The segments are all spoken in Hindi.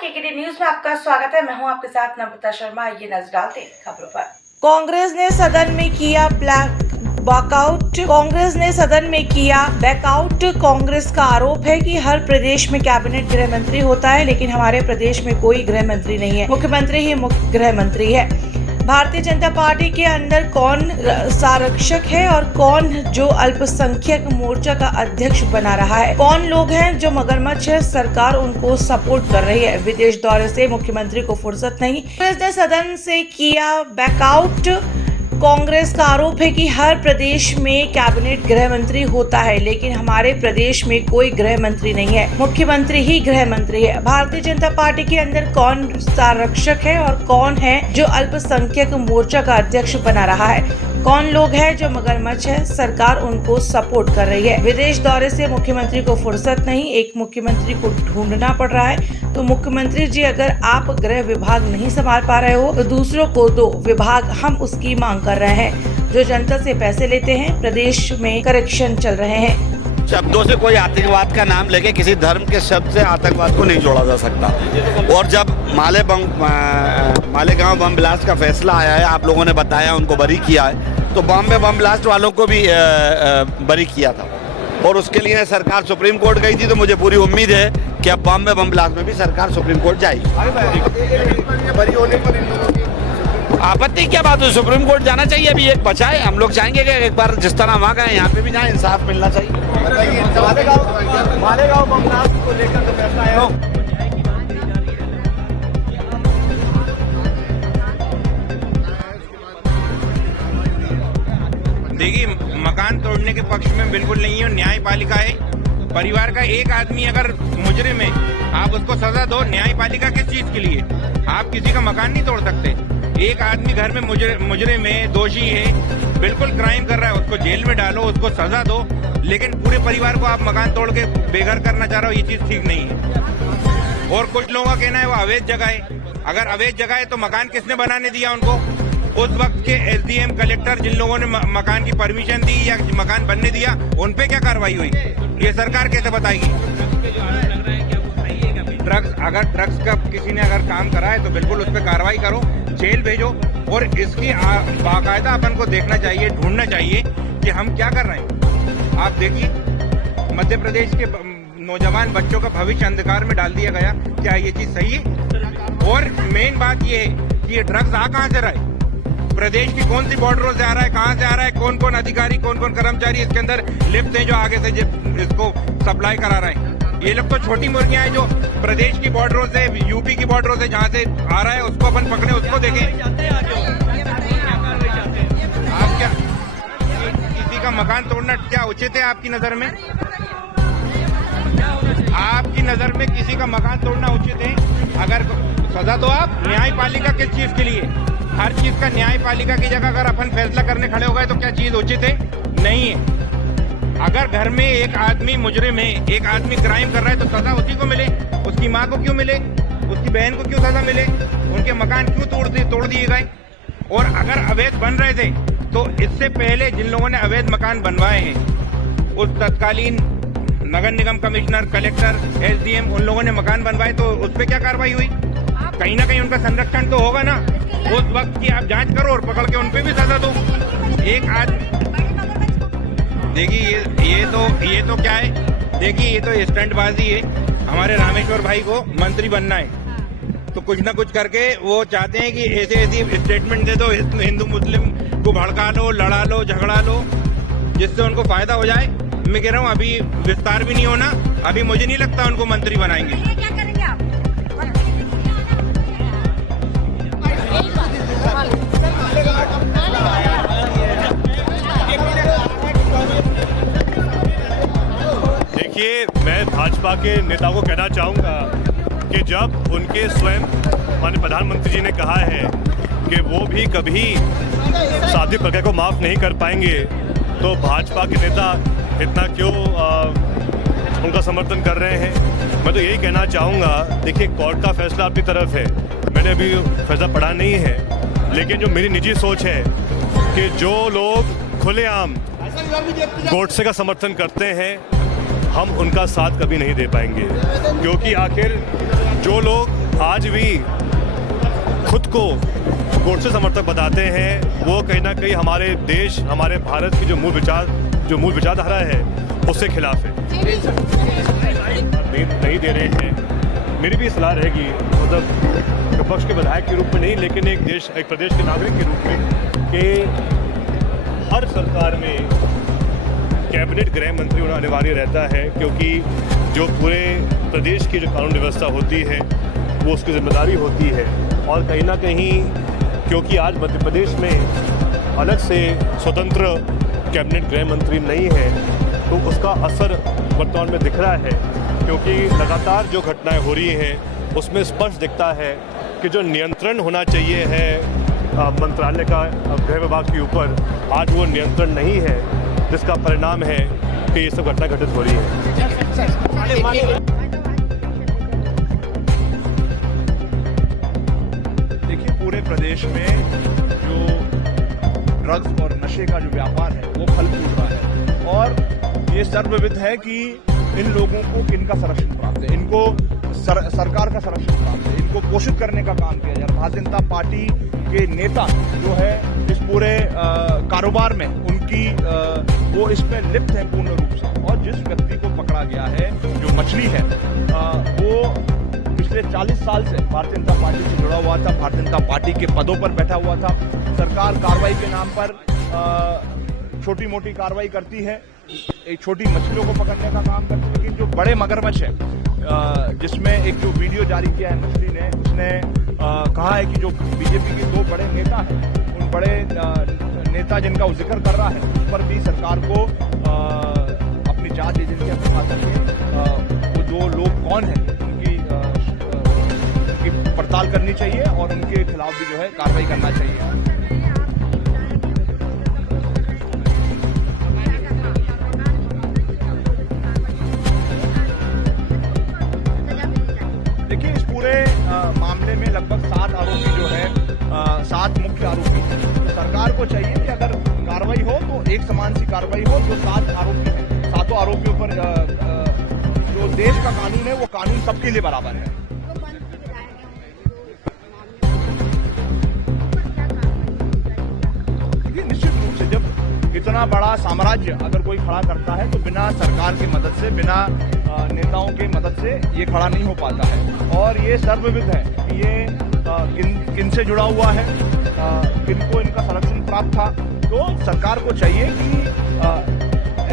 केकेडी न्यूज में आपका स्वागत है। मैं हूं आपके साथ नम्रता शर्मा। ये नजर डालते हैं खबरों पर। कांग्रेस ने सदन में किया बैकआउट। कांग्रेस का आरोप है कि हर प्रदेश में कैबिनेट गृह मंत्री होता है, लेकिन हमारे प्रदेश में कोई गृह मंत्री नहीं है। मुख्यमंत्री ही मुख्य गृह मंत्री है। भारतीय जनता पार्टी के अंदर कौन संरक्षक है और कौन जो अल्पसंख्यक मोर्चा का अध्यक्ष बना रहा है? कौन लोग हैं जो मगरमच्छ है? सरकार उनको सपोर्ट कर रही है। विदेश दौरे से मुख्यमंत्री को फुर्सत नहीं। कांग्रेस ने सदन से किया बैकआउट। कांग्रेस का आरोप है कि हर प्रदेश में कैबिनेट गृह मंत्री होता है, लेकिन हमारे प्रदेश में कोई गृह मंत्री नहीं है। मुख्यमंत्री ही गृह मंत्री है। भारतीय जनता पार्टी के अंदर कौन संरक्षक है और कौन है जो अल्पसंख्यक मोर्चा का अध्यक्ष बना रहा है? कौन लोग हैं जो मगरमच्छ है? सरकार उनको सपोर्ट कर रही है। विदेश दौरे से मुख्यमंत्री को फुर्सत नहीं। एक मुख्यमंत्री को ढूंढना पड़ रहा है। तो मुख्यमंत्री जी, अगर आप गृह विभाग नहीं संभाल पा रहे हो तो दूसरों को दो विभाग, हम उसकी मांग कर रहे हैं। जो जनता से पैसे लेते हैं, प्रदेश में करेक्शन चल रहे हैं। शब्दों से कोई आतंकवाद का नाम लेके किसी धर्म के शब्द से आतंकवाद को नहीं जोड़ा जा सकता। और जब मालेगांव बम ब्लास्ट का फैसला आया है, आप लोगों ने बताया, उनको बरी किया है, तो बॉम्बे बम ब्लास्ट वालों को भी बरी किया था। और उसके लिए सरकार सुप्रीम कोर्ट गई थी। तो मुझे पूरी उम्मीद है कि अब बॉम्बे बम ब्लास्ट में भी सरकार सुप्रीम कोर्ट जाएगी। आपत्ति क्या बात है? सुप्रीम कोर्ट जाना चाहिए। अभी एक बचा है, हम लोग चाहेंगे कि एक बार जिस तरह वहाँ गए यहाँ पे भी जाए, इंसाफ मिलना चाहिए। मालेगांव बम ब्लास्ट को लेकर तो फैसला आया। देखिए, मकान तोड़ने के पक्ष में बिल्कुल नहीं है। न्यायपालिका है। परिवार का एक आदमी अगर मुजरिम है, आप उसको सजा दो। न्यायपालिका किस चीज के लिए? आप किसी का मकान नहीं तोड़ सकते। एक आदमी घर में मुजरिम है, दोषी है, बिल्कुल क्राइम कर रहा है, उसको जेल में डालो, उसको सजा दो। लेकिन पूरे परिवार को आप मकान तोड़ के बेघर करना चाह रहे हो, ये चीज ठीक नहीं है। और कुछ लोगों का कहना है वो अवैध जगह है। अगर अवैध जगह है तो मकान किसने बनाने दिया उनको? उस वक्त के एसडीएम, कलेक्टर, जिन लोगों ने मकान की परमिशन दी या मकान बनने दिया, उन पे क्या कार्रवाई हुई? ये सरकार कैसे बताएगी? अगर ड्रग्स का किसी ने अगर काम करा है तो बिल्कुल उस पर कार्रवाई करो, जेल भेजो। और इसकी बाकायदा अपन को देखना चाहिए, ढूंढना चाहिए कि हम क्या कर रहे हैं। आप देखिए, मध्य प्रदेश के नौजवान बच्चों का भविष्य अंधकार में डाल दिया गया। क्या ये चीज सही है? और मेन बात ये है कि ये ड्रग्स कहाँ से रहा है? प्रदेश की कौन सी बॉर्डरों से आ रहा है? कहाँ से आ रहा है? कौन कौन अधिकारी, कौन कौन कर्मचारी इसके अंदर लिप्त हैं जो आगे से इसको सप्लाई करा रहे हैं? ये लोग तो छोटी मुर्गियां हैं जो प्रदेश की बॉर्डरों से, यूपी की बॉर्डरों से जहाँ से आ रहा है उसको अपन पकड़े, उसको देखें। आप क्या किसी का मकान तोड़ना क्या उचित है आपकी नजर में? आपकी नजर में किसी का मकान तोड़ना उचित है? अगर सजा दो आप। न्यायपालिका किस चीज के लिए? हर चीज का न्यायपालिका की जगह अगर अपन फैसला करने खड़े हो गए तो क्या चीज उचित है? नहीं है। अगर घर में एक आदमी मुजरिम है, एक आदमी क्राइम कर रहा है, तो सजा उसी को मिले। उसकी माँ को क्यों मिले? उसकी बहन को क्यों सजा मिले? उनके मकान क्यों तोड़ दिए गए? और अगर अवैध बन रहे थे तो इससे पहले जिन लोगों ने अवैध मकान बनवाए हैं, उस तत्कालीन नगर निगम कमिश्नर, कलेक्टर, एसडीएम, उन लोगों ने मकान बनवाए, तो उस पर क्या कार्रवाई हुई? कहीं ना कहीं उनका संरक्षण तो होगा ना। उस वक्त की आप जांच करो और पकड़ के उन पे भी सजा दो। एक आदमी देखिए, ये तो क्या है? देखिए, ये तो स्टंटबाजी है। हमारे रामेश्वर भाई को मंत्री बनना है तो कुछ ना कुछ करके वो चाहते हैं कि ऐसी स्टेटमेंट दे दो, हिंदू मुस्लिम को भड़का लो, लड़ा लो, झगड़ा लो, जिससे उनको फायदा हो जाए। मैं कह रहा हूँ अभी विस्तार भी नहीं होना। अभी मुझे नहीं लगता उनको मंत्री बनाएंगे। देखिए, मैं भाजपा के नेताओं को कहना चाहूँगा कि जब उनके स्वयं माननीय प्रधानमंत्री जी ने कहा है कि वो भी कभी साध्वी प्रज्ञा को माफ़ नहीं कर पाएंगे, तो भाजपा के नेता इतना क्यों उनका समर्थन कर रहे हैं? मैं तो यही कहना चाहूँगा, देखिए, कोर्ट का फैसला अपनी तरफ है, मैंने अभी फैसला पढ़ा नहीं है, लेकिन जो मेरी निजी सोच है कि जो लोग खुलेआम गोडसे का समर्थन करते हैं, हम उनका साथ कभी नहीं दे पाएंगे, क्योंकि आखिर जो लोग आज भी खुद को गोडसे समर्थक बताते हैं, वो कहीं ना कहीं हमारे देश, हमारे भारत की जो मूल विचारधारा है उससे खिलाफ है, नहीं दे रहे हैं। मेरी भी सलाह रहेगी, मतलब विपक्ष के विधायक के रूप में नहीं, लेकिन एक प्रदेश के नागरिक के रूप में, कि हर सरकार में कैबिनेट गृह मंत्री होना अनिवार्य रहता है, क्योंकि जो पूरे प्रदेश की जो कानून व्यवस्था होती है वो उसकी जिम्मेदारी होती है। और कहीं ना कहीं क्योंकि आज मध्य प्रदेश में अलग से स्वतंत्र कैबिनेट गृह मंत्री नहीं है, तो उसका असर वर्तमान में दिख रहा है, क्योंकि लगातार जो घटनाएं हो रही हैं उसमें स्पष्ट दिखता है कि जो नियंत्रण होना चाहिए है मंत्रालय का गृह विभाग के ऊपर, आज वो नियंत्रण नहीं है, जिसका परिणाम है कि ये सब घटना घटित हो रही है। देखिए, पूरे प्रदेश में जो ड्रग्स और नशे का जो व्यापार है वो फल फूट रहा है, और ये सर्वविदित है कि इन लोगों को किनका संरक्षण प्राप्त है, इनको सरकार का संरक्षण प्राप्त है, इनको पोषित करने का काम किया जा रहा है। भारतीय जनता पार्टी के नेता जो है इस पूरे कारोबार में उनकी वो इसमें लिप्त है पूर्ण रूप से। और जिस व्यक्ति को पकड़ा गया है, जो मछली है, वो पिछले 40 साल से भारतीय जनता पार्टी से जुड़ा हुआ था, भारतीय जनता पार्टी के पदों पर बैठा हुआ था। सरकार कार्रवाई के नाम पर छोटी मोटी कार्रवाई करती है, एक छोटी मछलियों को पकड़ने का काम करती है, लेकिन जो बड़े मगरमच्छ है, जिसमें एक जो वीडियो जारी किया है मछली ने, उसने कहा है कि जो बीजेपी के 2 बड़े नेता हैं, उन बड़े नेता जिनका वो जिक्र कर रहा है, उस पर भी सरकार को अपनी जांच एजेंसियां बिठा करके वो 2 लोग कौन हैं उनकी पड़ताल करनी चाहिए और उनके खिलाफ भी जो है कार्रवाई करना चाहिए। देखिए, इस पूरे मामले में लगभग 7 आरोपी जो है, 7 मुख्य आरोपी हैं। तो सरकार को चाहिए कि अगर कार्रवाई हो तो एक समान सी कार्रवाई हो। जो 7 आरोपी हैं, 7 आरोपियों पर जो देश का कानून है वो कानून सबके लिए बराबर है। निश्चित रूप से जब इतना बड़ा साम्राज्य अगर कोई खड़ा करता है तो बिना सरकार की मदद से, बिना नेताओं की मदद से ये खड़ा नहीं हो पाता है। और ये सर्वविद है कि ये किन से जुड़ा हुआ है, किनको इनका संरक्षण प्राप्त था। तो सरकार को चाहिए कि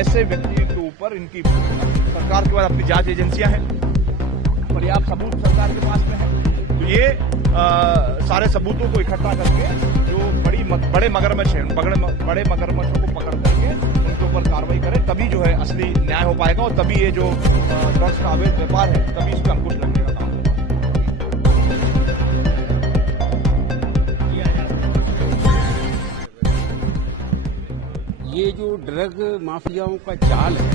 ऐसे व्यक्ति के ऊपर इनकी, सरकार के पास अपनी जांच एजेंसियां हैं, पर्याप्त सबूत सरकार के पास में है, तो ये सारे सबूतों को इकट्ठा करके जो बड़े मगरमच्छ हैं, बड़े मगरमच्छों को पकड़ करके उनके ऊपर कार्रवाई करें, तभी जो है असली न्याय हो पाएगा और तभी ये जो ड्रग्स का अवैध व्यापार है, तभी इस पर अंकुश लगने का काम होगा। ये जो ड्रग माफियाओं का जाल है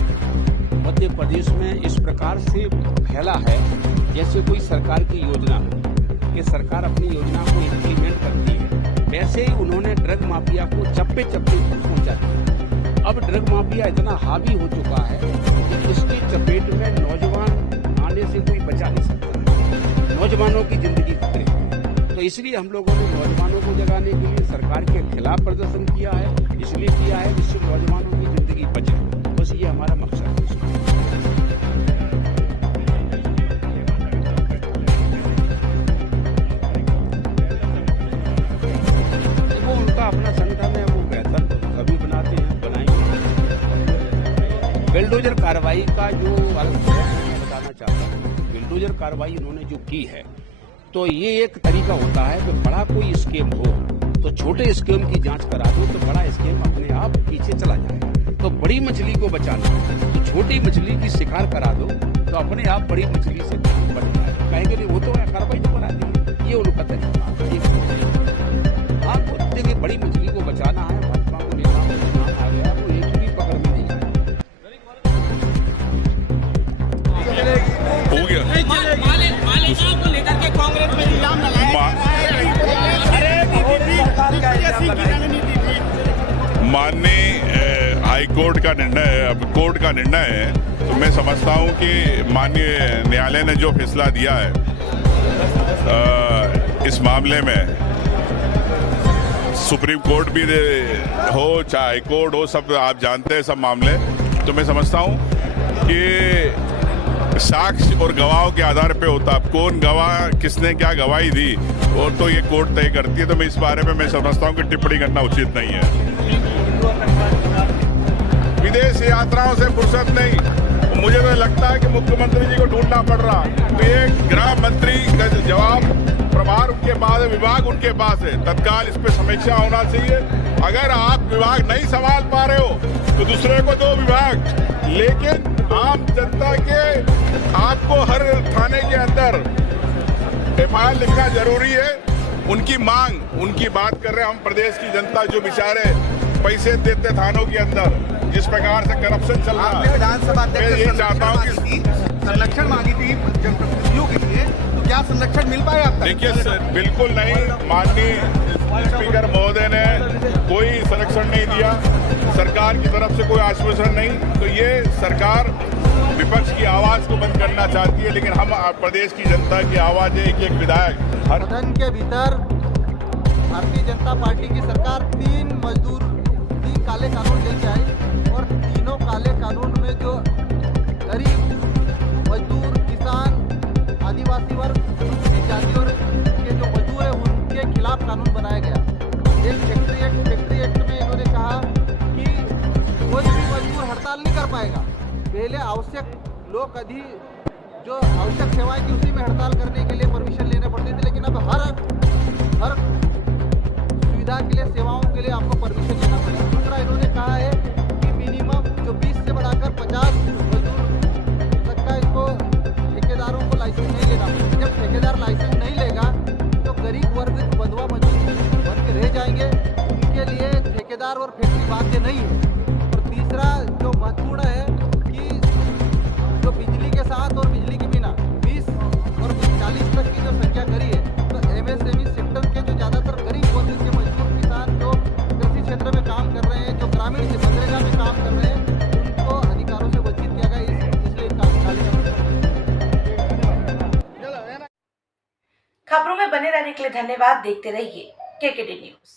मध्य प्रदेश में इस प्रकार से फैला है, जैसे कोई सरकार की योजना हो कि सरकार अपनी योजना को इम्प्लीमेंट करती है, वैसे ही उन्होंने ड्रग माफिया को चप्पे चप्पे तक पहुंचा दिया। अब ड्रग माफिया इतना हावी हो चुका है कि इसकी चपेट में नौजवान आने से कोई बचा नहीं सकता, नौजवानों की जिंदगी खतरे में। तो इसलिए हम लोगों ने नौजवानों को जगाने के लिए सरकार के खिलाफ प्रदर्शन किया है, इसलिए किया है जिससे नौजवानों की जिंदगी बचे। बस ये हमारा मकसद है। वो उनका अपना संगठन है, वो बेहतर कभी बनाते हैं, बनाएंगे। बिल्डोजर कार्रवाई का जो अलग मैं बताना चाहता हूँ, बिल्डोजर कार्रवाई इन्होंने जो की है, तो ये एक तरीका होता है कि बड़ा कोई स्कीम हो तो छोटे स्कीम की जांच करा दो तो बड़ा स्कीम अपने आप पीछे चला जाएगा। तो बड़ी मछली को बचाना है तो छोटी मछली की शिकार करा दो तो अपने आप बड़ी मछली से ध्यान बढ़ जाएगा। कहेंगे नहीं वो तो कार्रवाई तो करा दी, ये उनका तरीका। आप देखिए, बड़ी मछली को बचाना है, भाजपा को नेताओं को नाम आ गया, वो एक भी पकड़ में नहीं आएगा। हो गया को लेकर के कांग्रेस में इल्जाम माननीय हाईकोर्ट का निर्णय है, अब कोर्ट का निर्णय है, तो मैं समझता हूं कि माननीय न्यायालय ने जो फैसला दिया है इस मामले में सुप्रीम कोर्ट भी हो चाहे हाई कोर्ट हो, सब आप जानते हैं सब मामले। तो मैं समझता हूँ कि साक्ष्य और गवाहों के आधार पे होता, अब कौन गवाह किसने क्या गवाही दी और तो ये कोर्ट तय करती है। तो मैं इस बारे में मैं समझता हूँ कि टिप्पणी करना उचित नहीं है। विदेश यात्राओं से फुर्सत नहीं, मुझे तो लगता है कि मुख्यमंत्री जी को ढूंढना पड़ रहा। तो ये गृह मंत्री का जवाब प्रभार उनके पास है, विभाग उनके पास है, तत्काल इस पे समीक्षा होना चाहिए। अगर आप विभाग नहीं संभाल पा रहे हो तो दूसरे को दो विभाग, लेकिन आम जनता के आपको हर थाने के अंदर एफआईआर लिखना जरूरी है। उनकी मांग, उनकी बात कर रहे हैं हम, प्रदेश की जनता जो बेचारे पैसे देते थानों के अंदर, जिस प्रकार से करप्शन चल रहा है, विधानसभा मैं ये चाहता हूँ कि संरक्षण मांगी थी जनप्रतिनिधियों के लिए, तो क्या संरक्षण मिल पाया? देखिए सर, बिल्कुल नहीं। माननीय स्पीकर महोदय ने कोई संरक्षण नहीं दिया, सरकार की तरफ से कोई आश्वासन नहीं। तो ये सरकार विपक्ष की आवाज को बंद करना चाहती है, लेकिन हम प्रदेश की जनता की आवाज है। एक विधायक हर सदन के भीतर भारतीय जनता पार्टी की सरकार 3 काले कानून लेके आई और तीनों काले कानून में जो गरीब, मजदूर, किसान, आदिवासी वर्ग, जाति और के जो मजदूर है उनके खिलाफ कानून बनाया गया। एक फैक्ट्री एक्ट में इन्होंने कहा कि कोई भी मजदूर हड़ताल नहीं कर पाएगा। पहले आवश्यक लोग जो आवश्यक सेवाएं थी उसी में हड़ताल करने के लिए परमिशन लेने पड़ती थी, लेकिन अब हर सुविधा के लिए, सेवाओं के लिए आपको परमिशन लेना पड़ेगा। दूसरा इन्होंने कहा है कि मिनिमम जो 20 से बढ़ाकर 50 मजदूर तक का इनको ठेकेदारों को लाइसेंस नहीं लेना पड़ेगा। जब ठेकेदार लाइसेंस नहीं लेगा तो गरीब वर्ग बंधुआ मजदूर बन के रह जाएंगे, उनके लिए ठेकेदार और फैक्ट्री बाध्य नहीं है। और तीसरा जो महत्वपूर्ण है कि जो बिजली के साथ और बिजली के बिना 20 और 40 तक की जो संख्या करी है, तो MSME सेक्टर के जो ज़्यादातर गरीब वर्ग के मजदूर किसान जो कृषि क्षेत्र में काम कर रहे हैं, जो ग्रामीण से मनरेगा में काम कर रहे हैं, उनको अधिकारों से वंचित किया गया। इसलिए खबरों में बने रहने के लिए धन्यवाद। देखते रहिए KKD न्यूज।